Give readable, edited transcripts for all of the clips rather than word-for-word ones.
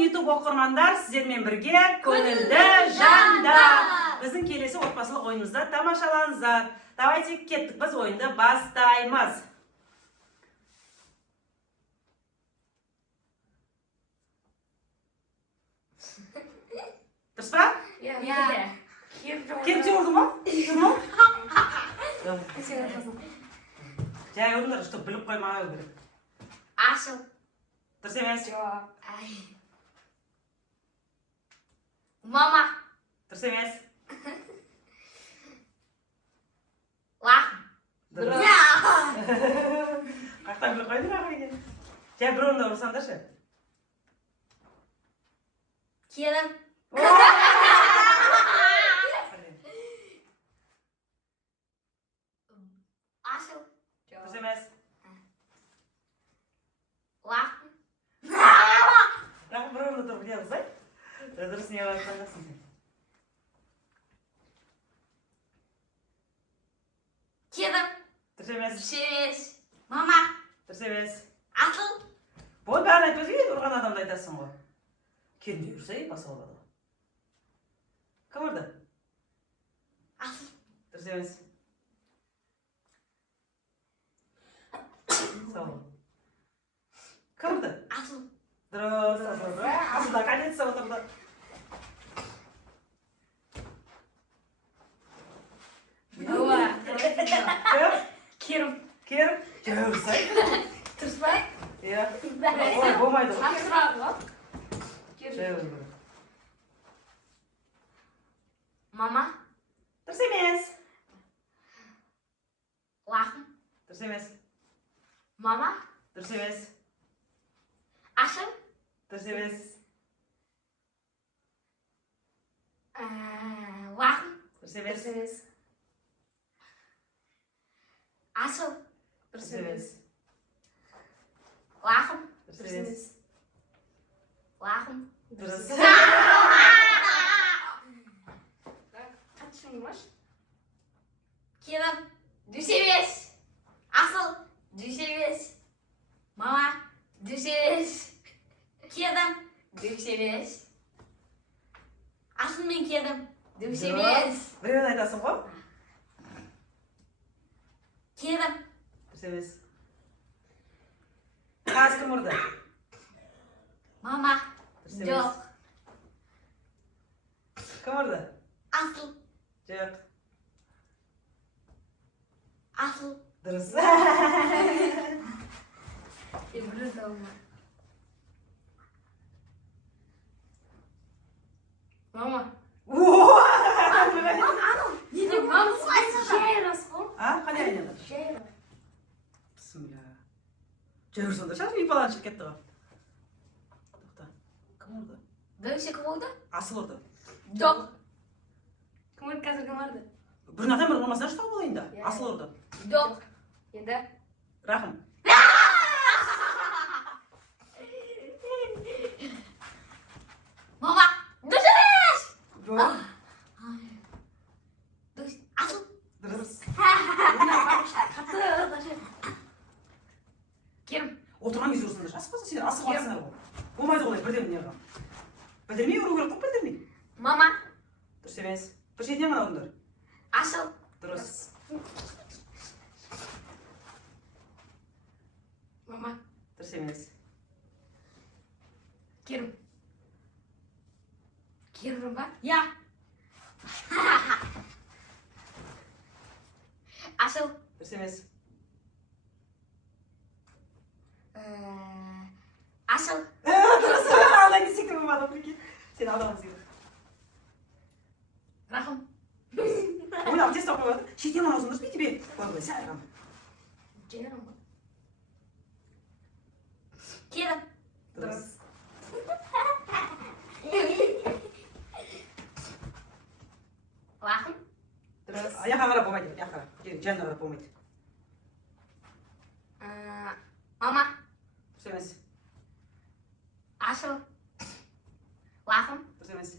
YouTube оқырмандар, сіздермен бірге көңілді жанда. Біздің келесі отбасылық ойынымызда тамашалаңыздар. Давайте кеттік, біз ойынды бастаймыз. Дұрыс па? Иә. Кеп те oldu ма? Жай орындар, чтобы біліп қоймау керек. Асыл. Дұрыс емес? Мама. Дұрыс емес? Лақ. Дұрыс. Қақтан біліп қойдың ағайын. Жай бір орында ұрсаңдаршы. Келін. Асыл. Дұрыс емес? Лақ. Рақым бір орында тұрып білеміз, ай? Дұрыс не бар қандасың сен? Келін. Дұрыс емес? Дұрыс. Мама. Дұрыс емес? Асыл. Бұл бәрін айтып өзге ұрған адамды айтасың ғой. Келінбей ұрса баса болады. Кім ұрды? Асыл. Дұрыс емес? Сау бол. Кім ұрды? Асыл. Дұрыс, асылда қанетсі отырды. Керім. Керім? Жай ұрсай. Дұрыс па? Иә. Ой, болмайды ғой. Сұрағы ғой. Жай ұрды. Мама. Дұрыс емес? Лақым. Дұрыс емес? Мама. Дұрыс емес? Асыл. Дұрыс емес? Лақым. Дұрыс емес? Асыл. Дұрыс емес? Лақым. Дұрыс емес? Лақым. Дұрыс. Керім. Дүс емес. Асыл. Дүс емес. Мама. Дүс емес. Керім. Дүс емес. Асыл мен Керім. Дүс емес. Біреуін айтасың ғой? Керім. Дұрыс емес? Қаз кім ұрды? Мама. Дұрыс емес? Жоқ. Кім ұрды? Асыл. Жоқ. Асыл. Дұрыс. Мама. Не деп мама жай рас қой. Қандай айнады? Жай рас. Бісміллә. Жай ұрсаңдар, шаш мипалан шығып кетті ғой. Тоқта. Кім ұрды? Бірінші кім болды? Асыл ұрды. Жоқ. Кім ұрды қазір кім ұрды? Бұрын адам бір ұрмасына ұштау болайын да. Асыл ұрды. Жоқ. Енді? Рахым. Мама. Дұрыс емес. Жоқ. Дұрыс. Асыл. Дұрыс. Керім. Отырған кезде ұрсаңдар, асықпаса сендер асық батсыңдар ғой. Болмайды ғой, бірден неғылам. Білдірмей ұру керек қой, білдірмей. Мама. Дұрыс емес. Bir şeyden bana ondur. Asıl. Dürüst. Mama. Dürüst емес. Kerim. Kerim ba? Ya. Asıl. Dürüst емес. Asıl. Dürüst. Allah kesikti bu adam peki. Seni adamız gibi. Рахым. Ой, а где столько? Щитем у нас нужны тебе? Ой, сядь там. Джером. Керім. Дұрыс. Рахым. Дұрыс. Аяққа қарап болмайды. Аяққа қарап. Жанына қарап болмайды. Мама. Дұрыс емес. Асыл. Рахым. Дұрыс емес.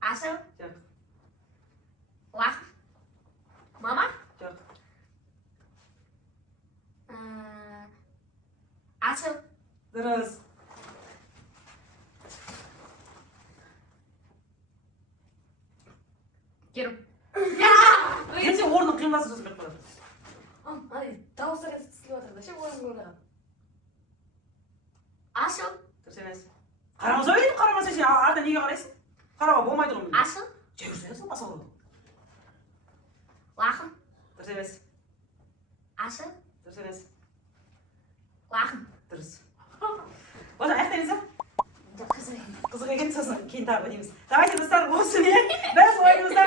Asıl. Жоқ. Lak. Mama. Жоқ. Asıl. Дұрыс. Керім. Енді сен орның қимылдаса сөз беріп қояды. Ай, дауыстар естіліп жатыр да ше орын орнаған. Ашыл. Дұрыс емес. Қарамаса өйтіп қарамаса сен арда неге қарайсың? Қарауға болмайды ғой. Ашыл. Жүрсеңіз басқа ұрды. Лақым. Дұрыс емес. Ашыл. Дұрыс емес. Лақым. Дұрыс. Базар аяқтаймыз ба? Қызық екен сосын кейін тағы дейміз. Давайте достар, осы не? Біз ойынымызда